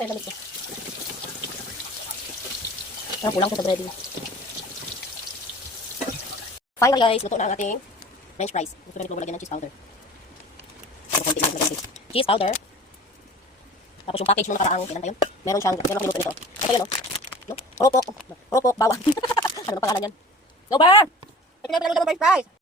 pa yung lamig ko. Parang kulang ko sa breading. Finally guys, luto na ang ating French fries. Gusto na rin ko lagyan ng cheese powder. Pero konti lang lagyan natin. Cheese powder. Tapos yung package nung nakaraang, kailan tayo? Meron akong niluto nito. Ito yun, no? Rupok, bawang. Ano ang pangalan yan? Go, Bar! Ito na yung French fries!